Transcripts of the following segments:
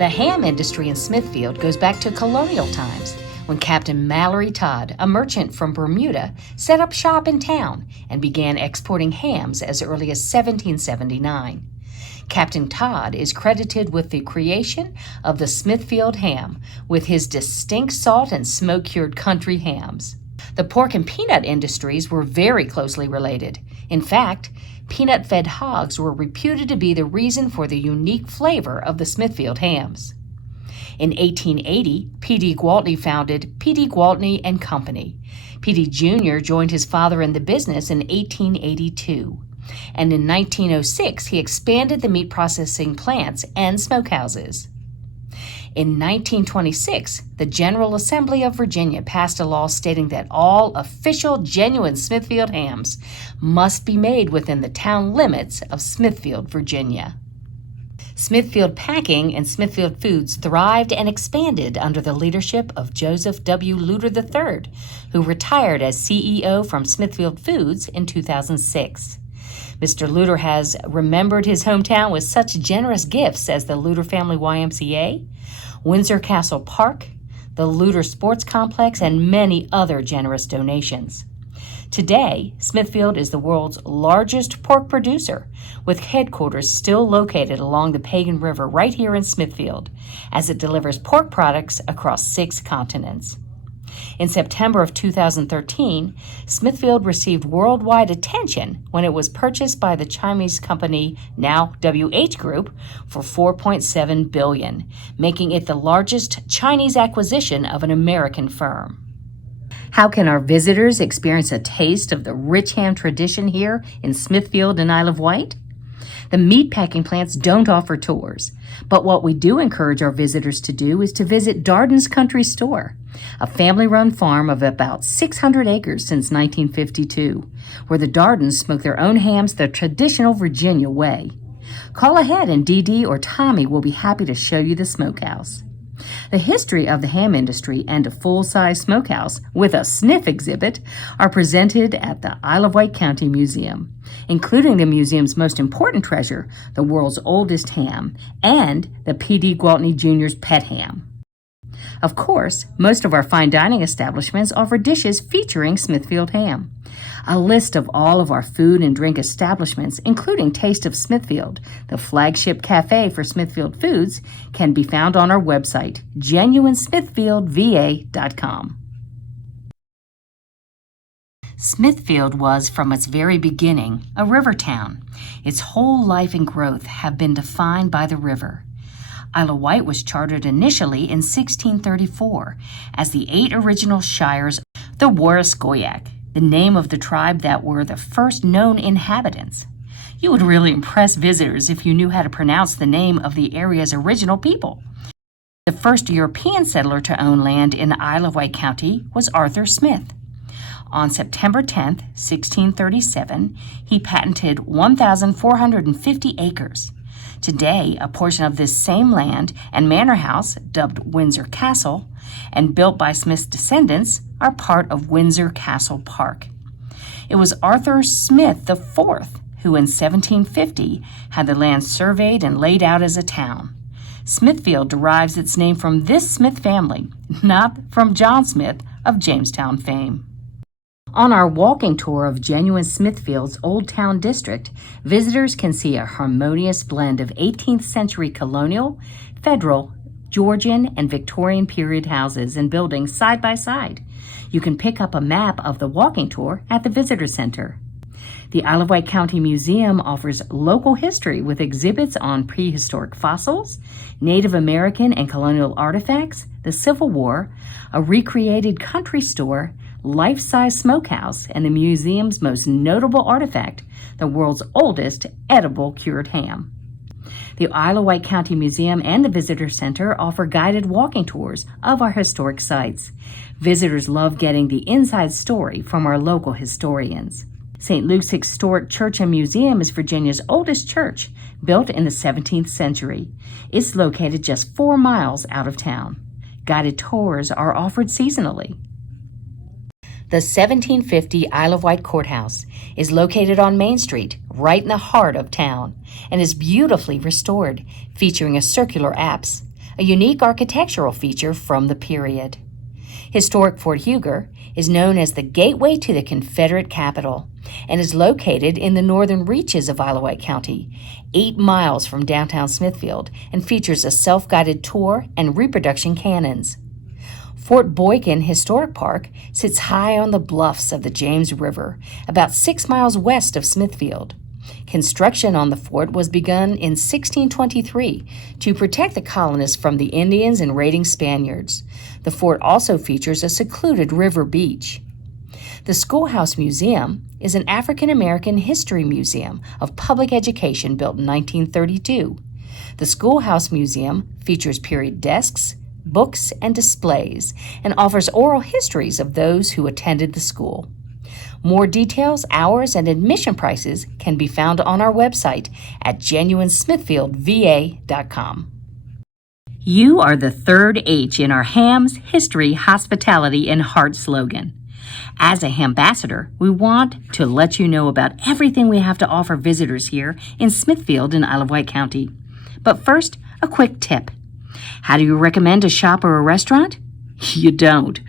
The ham industry in Smithfield goes back to colonial times, when Captain Mallory Todd, a merchant from Bermuda, set up shop in town and began exporting hams as early as 1779. Captain Todd is credited with the creation of the Smithfield ham, with his distinct salt and smoke-cured country hams. The pork and peanut industries were very closely related. In fact, peanut-fed hogs were reputed to be the reason for the unique flavor of the Smithfield hams. In 1880, P.D. Gwaltney founded P.D. Gwaltney and Company. P.D. Jr. joined his father in the business in 1882. And in 1906, he expanded the meat processing plants and smokehouses. In 1926, the General Assembly of Virginia passed a law stating that all official, genuine Smithfield hams must be made within the town limits of Smithfield, Virginia. Smithfield Packing and Smithfield Foods thrived and expanded under the leadership of Joseph W. Luter III, who retired as CEO from Smithfield Foods in 2006. Mr. Luter has remembered his hometown with such generous gifts as the Luter Family YMCA, Windsor Castle Park, the Luter Sports Complex, and many other generous donations. Today, Smithfield is the world's largest pork producer, with headquarters still located along the Pagan River right here in Smithfield, as it delivers pork products across 6 continents. In September of 2013, Smithfield received worldwide attention when it was purchased by the Chinese company, now WH Group, for $4.7 billion, making it the largest Chinese acquisition of an American firm. How can our visitors experience a taste of the rich ham tradition here in Smithfield and Isle of Wight? The meat packing plants don't offer tours, but what we do encourage our visitors to do is to visit Darden's Country Store, a family-run farm of about 600 acres since 1952, where the Dardens smoke their own hams the traditional Virginia way. Call ahead and Dee Dee or Tommy will be happy to show you the smokehouse. The history of the ham industry and a full-size smokehouse with a sniff exhibit are presented at the Isle of Wight County Museum, including the museum's most important treasure, the world's oldest ham, and the P.D. Gwaltney Jr.'s pet ham. Of course, most of our fine dining establishments offer dishes featuring Smithfield ham. A list of all of our food and drink establishments, including Taste of Smithfield, the flagship cafe for Smithfield Foods, can be found on our website, genuinesmithfieldva.com. Smithfield was, from its very beginning, a river town. Its whole life and growth have been defined by the river. Isle of Wight was chartered initially in 1634 as the 8 original shires, the Warrascoiac, the name of the tribe that were the first known inhabitants. You would really impress visitors if you knew how to pronounce the name of the area's original people. The first European settler to own land in Isle of Wight County was Arthur Smith. On September 10, 1637, he patented 1,450 acres. Today, a portion of this same land and manor house, dubbed Windsor Castle, and built by Smith's descendants, are part of Windsor Castle Park. It was Arthur Smith IV who in 1750 had the land surveyed and laid out as a town. Smithfield derives its name from this Smith family, not from John Smith of Jamestown fame. On our walking tour of genuine Smithfield's Old Town District, visitors can see a harmonious blend of 18th century colonial, federal, Georgian, and Victorian period houses and buildings side by side. You can pick up a map of the walking tour at the Visitor Center. The Isle of Wight County Museum offers local history with exhibits on prehistoric fossils, Native American and colonial artifacts, the Civil War, a recreated country store, life-size smokehouse, and the museum's most notable artifact, the world's oldest edible cured ham. The Isle of Wight County Museum and the Visitor Center offer guided walking tours of our historic sites. Visitors love getting the inside story from our local historians. St. Luke's Historic Church and Museum is Virginia's oldest church, built in the 17th century. It's located just 4 miles out of town. Guided tours are offered seasonally. The 1750 Isle of Wight Courthouse is located on Main Street, right in the heart of town, and is beautifully restored, featuring a circular apse, a unique architectural feature from the period. Historic Fort Huger is known as the gateway to the Confederate capital and is located in the northern reaches of Isle County, 8 miles from downtown Smithfield, and features a self-guided tour and reproduction cannons. Fort Boykin Historic Park sits high on the bluffs of the James River, about 6 miles west of Smithfield. Construction on the fort was begun in 1623 to protect the colonists from the Indians and raiding Spaniards. The fort also features a secluded river beach. The Schoolhouse Museum is an African American history museum of public education built in 1932. The Schoolhouse Museum features period desks, books, and displays, and offers oral histories of those who attended the school. More details, hours, and admission prices can be found on our website at genuinesmithfieldva.com. You are the third H in our Hams, History, Hospitality, and Heart slogan. As a Hambassador, we want to let you know about everything we have to offer visitors here in Smithfield and Isle of Wight County. But first, a quick tip. How do you recommend a shop or a restaurant? You don't.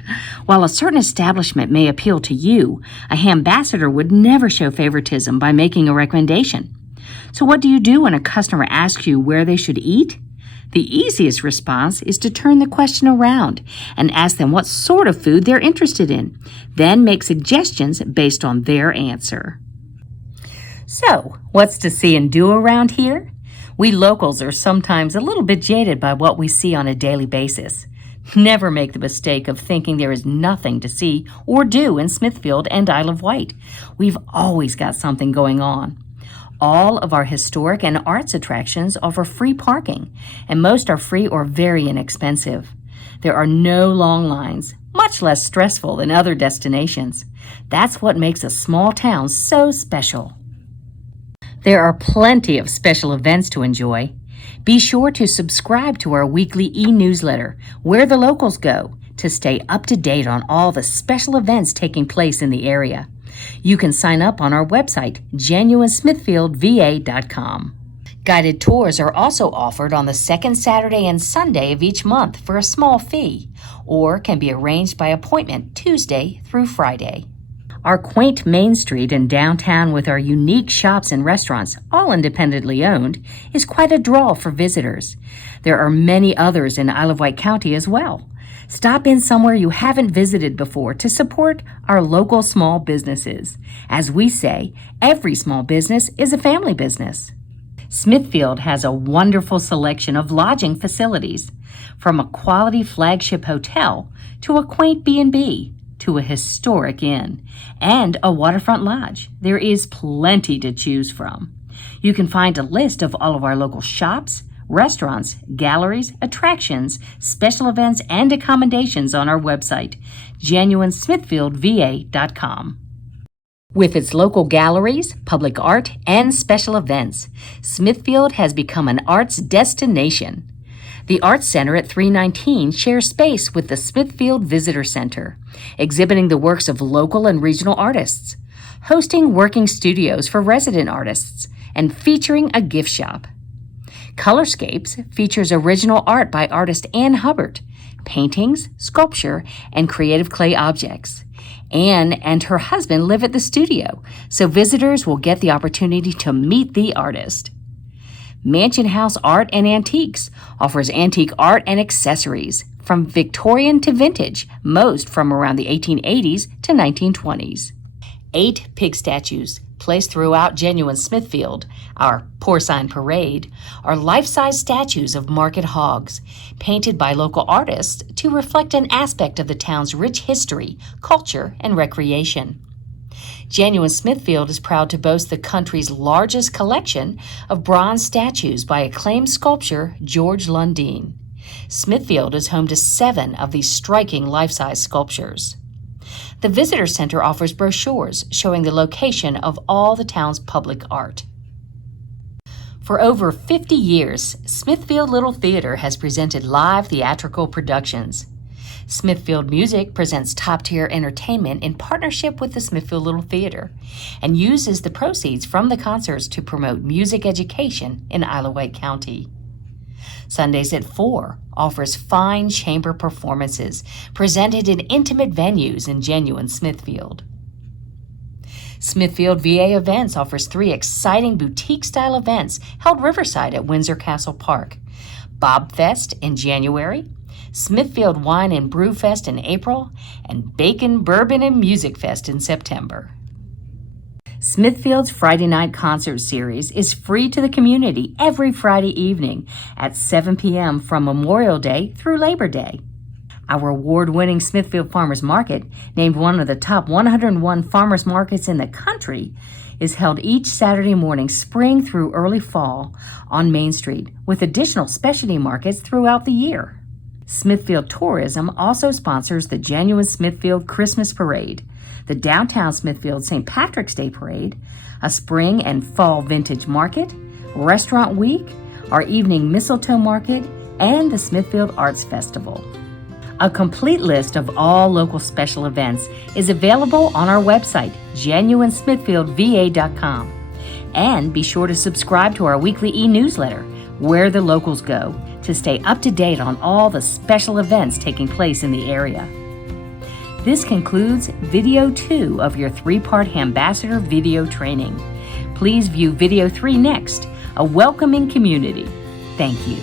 While a certain establishment may appeal to you, a Hambassador would never show favoritism by making a recommendation. So what do you do when a customer asks you where they should eat? The easiest response is to turn the question around and ask them what sort of food they're interested in, then make suggestions based on their answer. So, what's to see and do around here? We locals are sometimes a little bit jaded by what we see on a daily basis. Never make the mistake of thinking there is nothing to see or do in Smithfield and Isle of Wight. We've always got something going on. All of our historic and arts attractions offer free parking, and most are free or very inexpensive. There are no long lines, much less stressful than other destinations. That's what makes a small town so special. There are plenty of special events to enjoy. Be sure to subscribe to our weekly e-newsletter, Where the Locals Go, to stay up to date on all the special events taking place in the area. You can sign up on our website, genuinesmithfieldva.com. Guided tours are also offered on the second Saturday and Sunday of each month for a small fee, or can be arranged by appointment Tuesday through Friday. Our quaint Main Street in downtown with our unique shops and restaurants, all independently owned, is quite a draw for visitors. There are many others in Isle of Wight County as well. Stop in somewhere you haven't visited before to support our local small businesses. As we say, every small business is a family business. Smithfield has a wonderful selection of lodging facilities, from a quality flagship hotel to a quaint B&B, to a historic inn, and a waterfront lodge. There is plenty to choose from. You can find a list of all of our local shops, restaurants, galleries, attractions, special events, and accommodations on our website, genuinesmithfieldva.com. With its local galleries, public art, and special events, Smithfield has become an arts destination. The Arts Center at 319 shares space with the Smithfield Visitor Center, exhibiting the works of local and regional artists, hosting working studios for resident artists, and featuring a gift shop. Colorscapes features original art by artist Ann Hubbard, paintings, sculpture, and creative clay objects. Ann and her husband live at the studio, so visitors will get the opportunity to meet the artist. Mansion House Art and Antiques offers antique art and accessories, from Victorian to vintage, most from around the 1880s to 1920s. 8 pig statues placed throughout genuine Smithfield, our porcine parade, are life-size statues of market hogs, painted by local artists to reflect an aspect of the town's rich history, culture, and recreation. Genuine Smithfield is proud to boast the country's largest collection of bronze statues by acclaimed sculptor George Lundeen. Smithfield is home to 7 of these striking life-size sculptures. The Visitor Center offers brochures showing the location of all the town's public art. For over 50 years, Smithfield Little Theater has presented live theatrical productions. Smithfield Music presents top-tier entertainment in partnership with the Smithfield Little Theater and uses the proceeds from the concerts to promote music education in Isle of Wight County. Sundays at 4 offers fine chamber performances presented in intimate venues in genuine Smithfield. Smithfield VA Events offers 3 exciting boutique-style events held riverside at Windsor Castle Park. Bob Fest in January, Smithfield Wine and Brew Fest in April, and Bacon, Bourbon, and Music Fest in September. Smithfield's Friday Night Concert Series is free to the community every Friday evening at 7 p.m. from Memorial Day through Labor Day. Our award-winning Smithfield Farmers Market, named one of the top 101 farmers markets in the country, is held each Saturday morning spring through early fall on Main Street, with additional specialty markets throughout the year. Smithfield Tourism also sponsors the Genuine Smithfield Christmas Parade, the Downtown Smithfield St. Patrick's Day Parade, a spring and fall vintage market, Restaurant Week, our evening mistletoe market, and the Smithfield Arts Festival. A complete list of all local special events is available on our website, genuinesmithfieldva.com. And be sure to subscribe to our weekly e-newsletter, Where the Locals Go, to stay up to date on all the special events taking place in the area. This concludes Video 2 of your 3-part Hambassador video training. Please view Video 3 next, A Welcoming Community. Thank you.